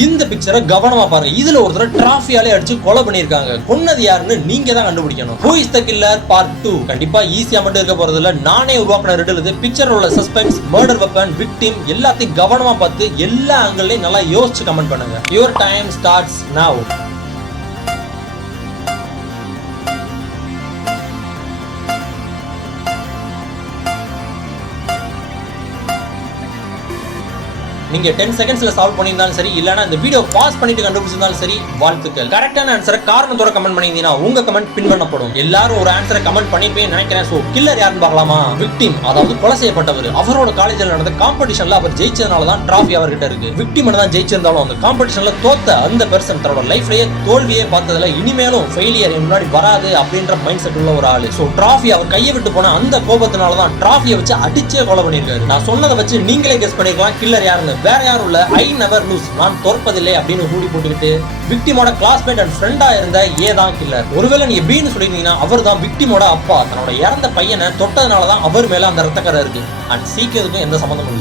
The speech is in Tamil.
இந்த பிக்சரை கவனமா பாருங்க. இதுல ஒருத்தர் டிராஃபியாலே அடிச்சு கொலை பண்ணிருக்காங்க. கொன்னது யாருன்னு நீங்க தான் கண்டுபிடிக்கணும். Who is the killer part 2? கண்டிப்பா ஈஸியா மட்டும் இருக்க போறது இல்ல. நானே உருவாக்கின ரிடில் இது. பிக்சர் உள்ள சஸ்பென்ஸ், மர்டர் வெப்பன், விக்டிம் எல்லாத்தையும் கவனமா பார்த்து எல்லா ஆங்கிள்லயும் நல்லா யோசிச்சு கமெண்ட் பண்ணுங்க. Your time starts now. நீங்க 10 செகண்ட்ஸ்ல சால்வ் பண்ணியிருந்தாலும் சரி, இல்லனா இந்த வீடியோ பாஸ் பண்ணிட்டு கண்டுபிடிச்சிருந்தாலும் சரி, வாழ்த்துக்கள். கரெக்டான ஆன்சரை காரணத்தோட கமெண்ட் பண்ணியிருந்தீங்கன்னா உங்க கமெண்ட் பின் பண்ணப்படும். எல்லாரும் ஒரு ஆன்சரை கமெண்ட் பண்ணிப்பேன்னு நினைக்கிறேன். சோ கில்லர் யாருன்னு பார்க்கலாமா? விக்டிம், அதாவது கொலை செய்யப்பட்டவர். அவரோட காலேஜ்ல நடந்த காம்படிஷன்ல அவர் ஜெயிச்சதுனால தான் டிராஃபி அவர்கிட்ட இருக்கு. விக்டிம் தான் ஜெயிச்சிருந்தாலும் அந்த காம்படிஷன்ல தோத்த அந்த பர்சன் தன்னோட லைஃப்லயே தோல்வியே பார்த்ததுல இனிமேலும் ஃபெயிலியர் முன்னாடி வராது அப்படின்ற மைண்ட் செட் உள்ள ஒரு ஆளு. சோ டிராஃபி அவர் கையை விட்டு போன அந்த கோபத்தினால தான் டிராஃபியை வச்சு அடிச்சே கொலை பண்ணிருக்காரு. நான் சொன்னதை வச்சு நீங்களே கெஸ் பண்ணிக்கலாம் கில்லர் யாருன்னு. வேற யாரும் இல்ல, ஐ நெவர் லூஸ், நான் தோற்பதில்லை அப்படின்னு கூடி போட்டுக்கிட்டு விக்டிமோட கிளாஸ்மேட் அண்ட் ஃப்ரெண்டா இருந்த ஏ தான் கில்லர். ஒருவேளை நீங்க பீன்னு சொல்லிருந்தீங்கன்னா அவர் தான் விக்டிமோட அப்பா. தன்னோட இறந்த பையனை தொட்டதுனால தான் அவர் மேல அந்த ரத்தக்கரை இருக்கு. அண்ட் சீக்கிரத்துக்கும் எந்த சம்மந்தமும் இல்லை.